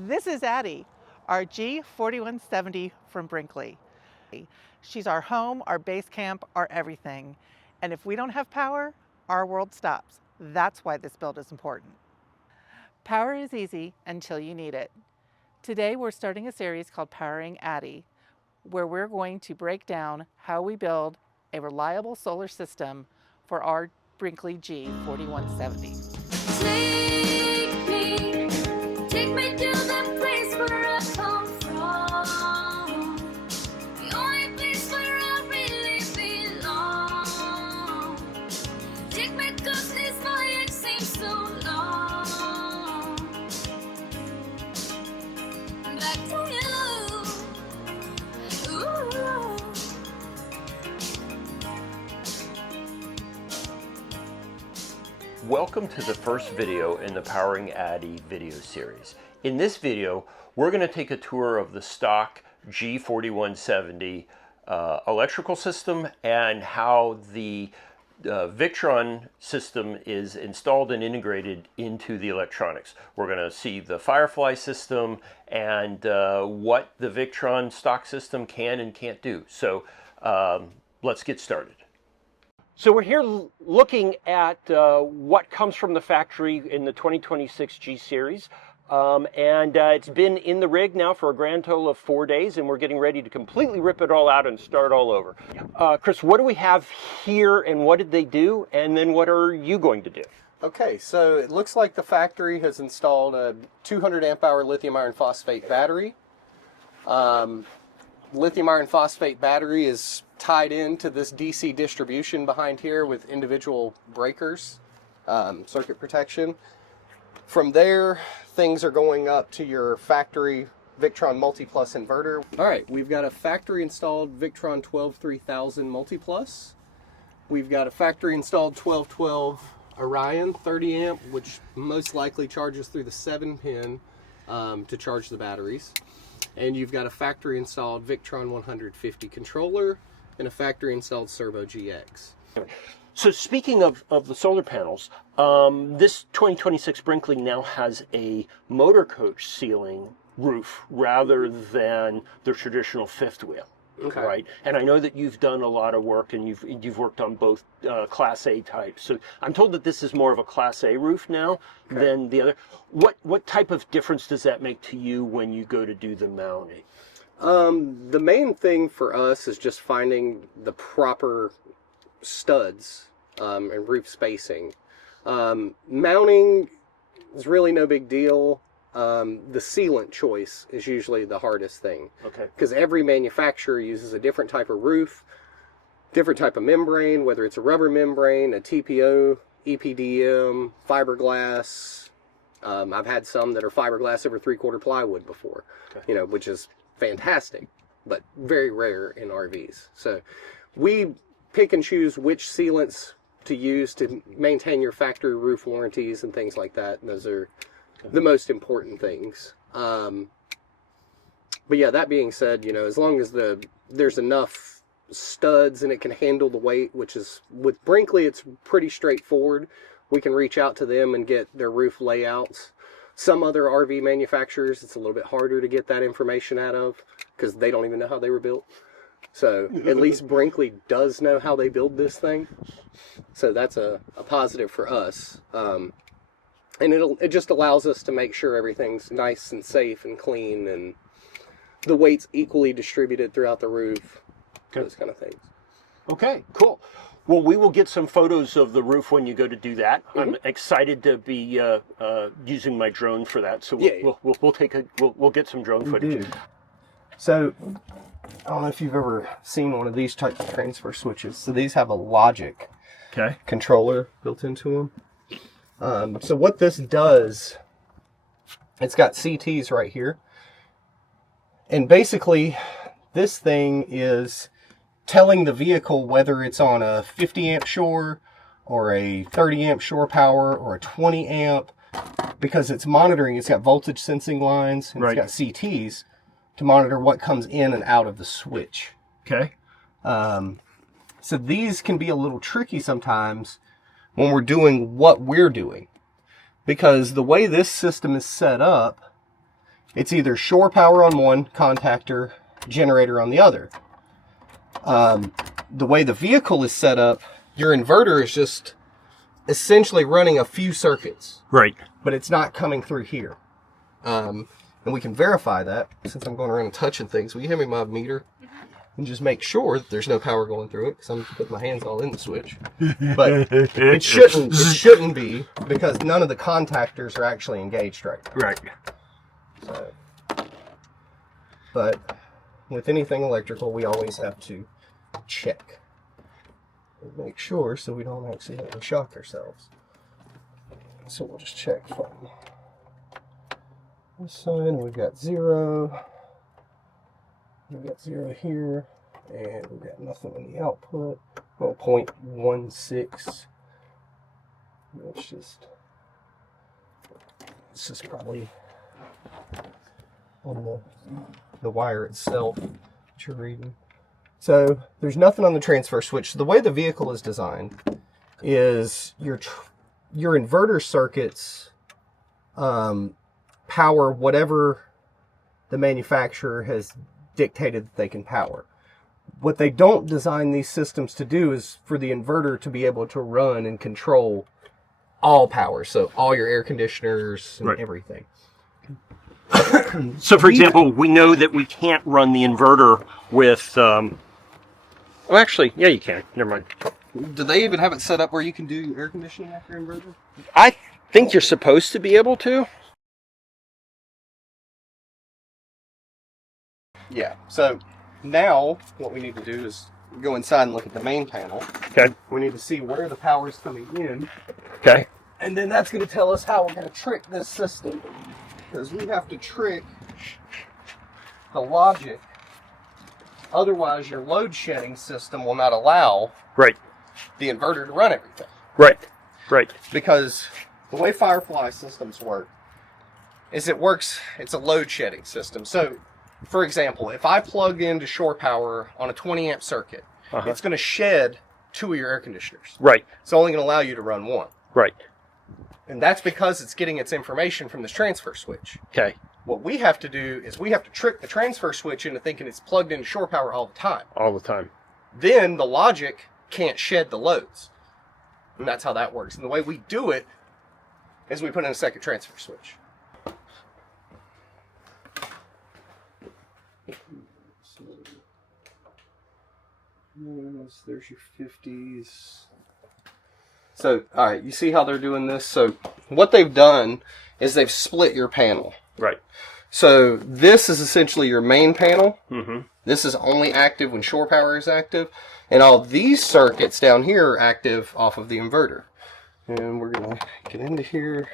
This is Addie, our G4170 from Brinkley. She's our home, our base camp, our everything. And if we don't have power, our world stops. That's why this build is important. Power is easy until you need it. Today we're starting a series called Powering Addie, where we're going to break down how we build a reliable solar system for our Brinkley G4170. Take me to the place where I come from, the only place where I really belong. Take me 'cause this voyage seems so long. Back to you. Ooh. Welcome to the first video in the Powering Addie video series. In this video, we're going to take a tour of the stock G4170 electrical system and how the Victron system is installed and integrated into the electronics. We're going to see the Firefly system and what the Victron stock system can and can't do. So let's get started. So we're here looking at what comes from the factory in the 2026 G Series. It's been in the rig now for a grand total of 4 days, and we're getting ready to completely rip it all out and start all over. Chris, what do we have here, and what did they do, and then what are you going to do? Okay, so it looks like the factory has installed a 200 amp hour lithium iron phosphate battery. Lithium iron phosphate battery is tied into this DC distribution behind here with individual breakers, circuit protection. From there, things are going up to your factory Victron MultiPlus inverter. All right, we've got a factory installed Victron 123,000 MultiPlus. We've got a factory installed 1212 Orion 30 amp, which most likely charges through the 7-pin to charge the batteries. And you've got a factory installed Victron 150 controller and a factory installed Servo GX. So speaking of the solar panels, this 2026 Brinkley now has a motor coach ceiling roof rather than the traditional fifth wheel. Okay. Right, and I know that you've done a lot of work, and you've worked on both Class A types. So I'm told that this is more of a Class A roof now than the other. What type of difference does that make to you when you go to do the mounting? The main thing for us is just finding the proper studs and roof spacing. Mounting is really no big deal. The sealant choice is usually the hardest thing. Okay. Because every manufacturer uses a different type of roof, different type of membrane, whether it's a rubber membrane, a TPO, EPDM, fiberglass. I've had some that are fiberglass over 3/4 plywood before, which is fantastic, but very rare in RVs. So we pick and choose which sealants to use to maintain your factory roof warranties and things like that. And those are the most important things. But yeah, that being said, as long as there's enough studs and it can handle the weight, which is with Brinkley, it's pretty straightforward. We can reach out to them and get their roof layouts. Some other RV manufacturers, it's a little bit harder to get that information out of because they don't even know how they were built. So at least Brinkley does know how they build this thing. So that's a positive for us. And it just allows us to make sure everything's nice and safe and clean and the weight's equally distributed throughout the roof, those kind of things. Okay, cool. Well, we will get some photos of the roof when you go to do that. I'm excited to be using my drone for that. So we'll get some drone footage. So I don't know if you've ever seen one of these types of transfer switches. So these have a logic controller built into them. So what this does, it's got CTs right here. And basically, this thing is telling the vehicle whether it's on a 50 amp shore or a 30 amp shore power or a 20 amp, because it's monitoring, it's got voltage sensing lines, and it's got CTs to monitor what comes in and out of the switch. Okay. So these can be a little tricky sometimes when we're doing what we're doing, because the way this system is set up, it's either shore power on one, contactor, generator on the other. The way the vehicle is set up, your inverter is just essentially running a few circuits. Right. But it's not coming through here. And we can verify that since I'm going around and touching things. Will you hand me my meter? And just make sure that there's no power going through it, because I'm putting my hands all in the switch. But it shouldn't be, because none of the contactors are actually engaged right now. Right. So, but with anything electrical, we always have to check and make sure so we don't accidentally shock ourselves. So we'll just check from this side. We've got 0. We've got 0 here, and we've got nothing in the output. Well, 0.16. It's just probably on the wire itself that you're reading. So there's nothing on the transfer switch. The way the vehicle is designed is your inverter circuits power whatever the manufacturer has dictated that they can power. What they don't design these systems to do is for the inverter to be able to run and control all power, so all your air conditioners and everything. So, for example, we know that we can't run the inverter with. Well, actually, yeah, you can. Never mind. Do they even have it set up where you can do air conditioning off your inverter? I think you're supposed to be able to. Yeah. So now what we need to do is go inside and look at the main panel. Okay. We need to see where the power is coming in. Okay. And then that's going to tell us how we're going to trick this system. Because we have to trick the logic. Otherwise, your load shedding system will not allow the inverter to run everything. Right. Because the way Firefly systems work is it's a load shedding system. So, for example, if I plug into shore power on a 20 amp circuit, it's going to shed 2 of your air conditioners. Right. It's only going to allow you to run 1. Right. And that's because it's getting its information from this transfer switch. Okay. What we have to do is we have to trick the transfer switch into thinking it's plugged into shore power all the time. All the time. Then the logic can't shed the loads. And that's how that works. And the way we do it is we put in a second transfer switch. There's your 50s. So, all right, you see how they're doing this? So, what they've done is they've split your panel. Right. So, this is essentially your main panel. Mm-hmm. This is only active when shore power is active. And all these circuits down here are active off of the inverter. And we're going to get into here.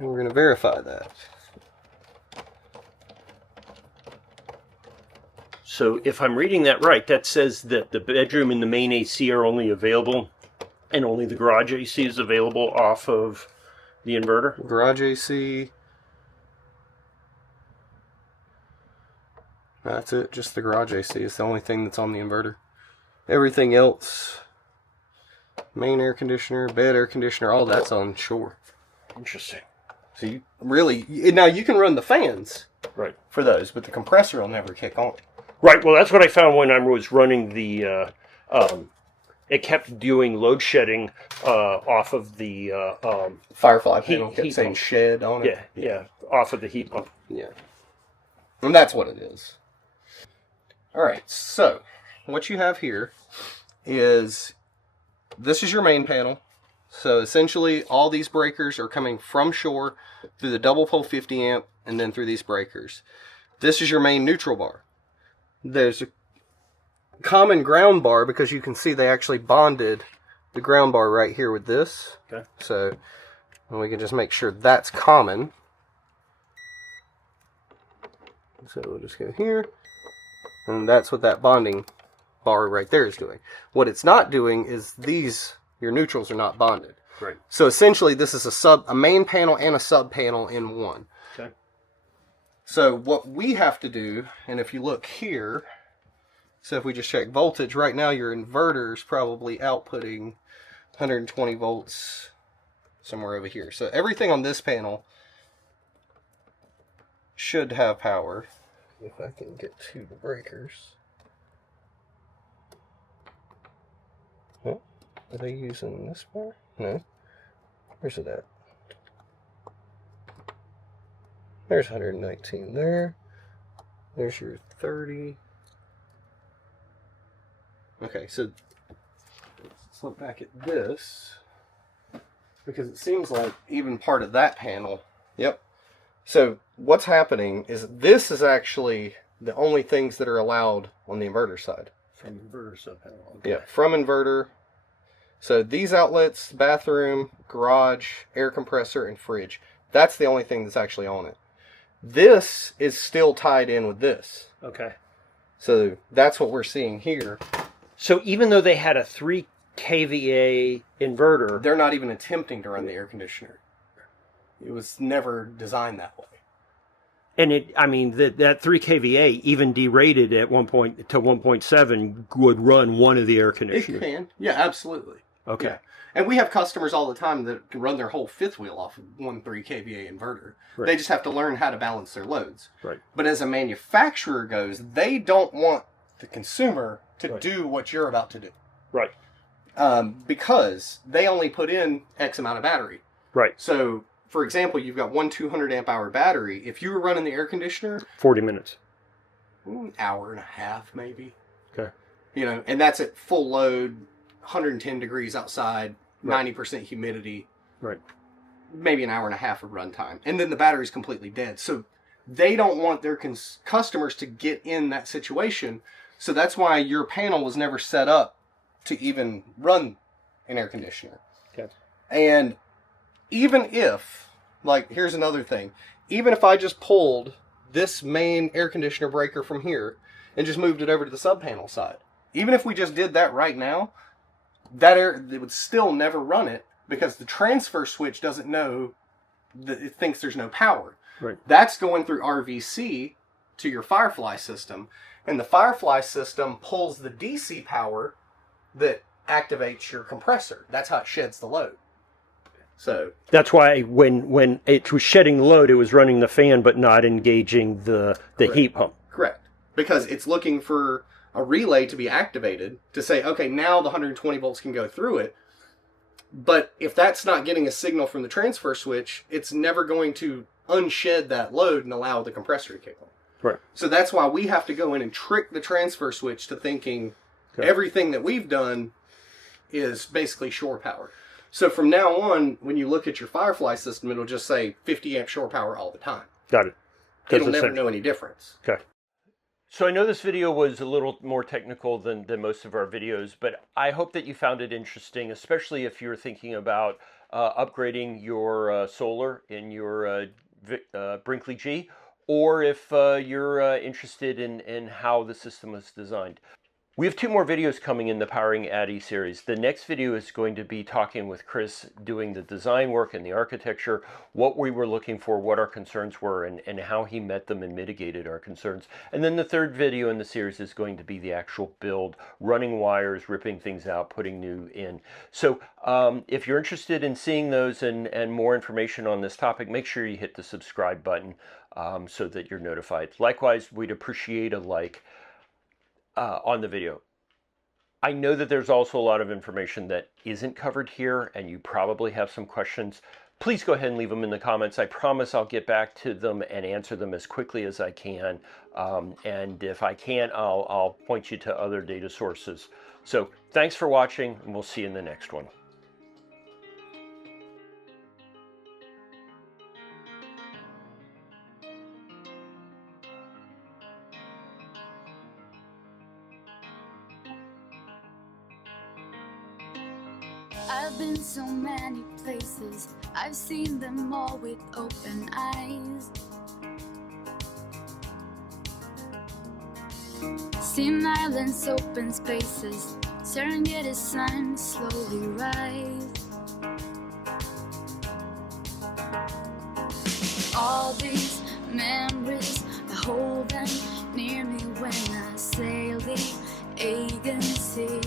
And we're going to verify that. So if I'm reading that right, that says that the bedroom and the main AC are only available, and only the garage AC is available off of the inverter? Garage AC. That's it, just the garage AC. It's the only thing that's on the inverter. Everything else, main air conditioner, bed air conditioner, all that's on shore. Interesting. So you really, now you can run the fans for those, but the compressor will never kick on. Right, well that's what I found when I was running the, it kept doing load shedding off of the Firefly panel kept heat saying pump. shed on it. Yeah, off of the heat pump. Yeah. And that's what it is. Alright, so what you have here is, this is your main panel. So essentially all these breakers are coming from shore through the double pole 50 amp and then through these breakers. This is your main neutral bar. There's a common ground bar because you can see they actually bonded the ground bar right here with this. Okay. So we can just make sure that's common. So we'll just go here. And that's what that bonding bar right there is doing. What it's not doing is your neutrals are not bonded. Right. So essentially this is a main panel and a sub panel in one. Okay. So what we have to do, and if you look here, so if we just check voltage, right now your inverter is probably outputting 120 volts, somewhere over here. So everything on this panel should have power. If I can get to the breakers. Oh, are they using this bar? No. Where's it at? There's 119 there. There's your 30. Okay, so let's look back at this, because it seems like even part of that panel, yep. So what's happening is this is actually the only things that are allowed on the inverter side. From inverter sub panel. Okay. Yeah, from inverter. So these outlets, bathroom, garage, air compressor, and fridge, that's the only thing that's actually on it. This is still tied in with this. Okay. So that's what we're seeing here. So even though they had a 3 kVA inverter, They're not even attempting to run the air conditioner. It was never designed that way. and that 3 kVA even derated at 1 point to 1.7 would run one of the air It conditioners. can. Yeah, absolutely. Okay. Yeah. And we have customers all the time that can run their whole fifth wheel off of 1 3 kVA inverter. Right. They just have to learn how to balance their loads. Right. But as a manufacturer goes, they don't want the consumer to Right. do what you're about to do. Right. Because they only put in X amount of battery. Right. So, for example, you've got one 200 amp hour battery. If you were running the air conditioner, 40 minutes. an hour and a half maybe. Okay. You know, and that's at full load, 110 degrees outside, Right. 90% humidity. Right. Maybe an hour and a half of runtime. And then the battery's completely dead. So they don't want their customers to get in that situation. So that's why your panel was never set up to even run an air conditioner. Okay. And even if, like, here's another thing. Even if I just pulled this main air conditioner breaker from here and just moved it over to the sub panel side, even if we just did that right now, that air, it would still never run it because the transfer switch doesn't know that it thinks there's no power. Right. That's going through RVC to your Firefly system, and the Firefly system pulls the DC power that activates your compressor. That's how it sheds the load. So That's why when it was shedding load, it was running the fan but not engaging the heat pump. correct, because it's looking for a relay to be activated to say, okay, now the 120 volts can go through it. But if that's not getting a signal from the transfer switch, it's never going to unshed that load and allow the compressor to kick on. Right. So that's why we have to go in and trick the transfer switch to thinking Okay. everything that we've done is basically shore power. So from now on, when you look at your Firefly system, it'll just say 50 amp shore power all the time. Got it. It'll never know any difference. Okay. So I know this video was a little more technical than most of our videos, but I hope that you found it interesting, especially if you're thinking about upgrading your solar in your Brinkley G, or if you're interested in how the system was designed. We have 2 more videos coming in the Powering Addy series. The next video is going to be talking with Chris, doing the design work and the architecture, what we were looking for, what our concerns were, and how he met them and mitigated our concerns. And then the 3rd video in the series is going to be the actual build, running wires, ripping things out, putting new in. So if you're interested in seeing those and more information on this topic, make sure you hit the subscribe button so that you're notified. Likewise, we'd appreciate a like on the video. I know that there's also a lot of information that isn't covered here, and you probably have some questions. Please go ahead and leave them in the comments. I promise I'll get back to them and answer them as quickly as I can. And if I can't, I'll point you to other data sources. So thanks for watching, and we'll see you in the next one. I've been so many places, I've seen them all with open eyes. Seen islands, open spaces, Serengeti sun slowly rise. All these memories, I hold them near me when I sail the Aegean Sea.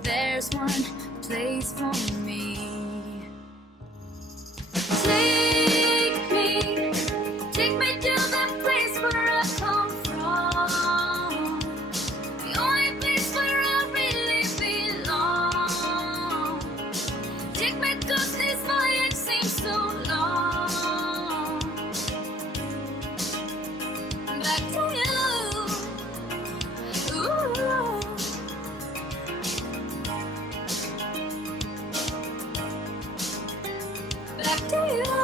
There's one place for me. Take me to the place where I come from, the only place where I really belong. Take me 'cause this voyage seems so long. Back to you. Ooh. Back to you.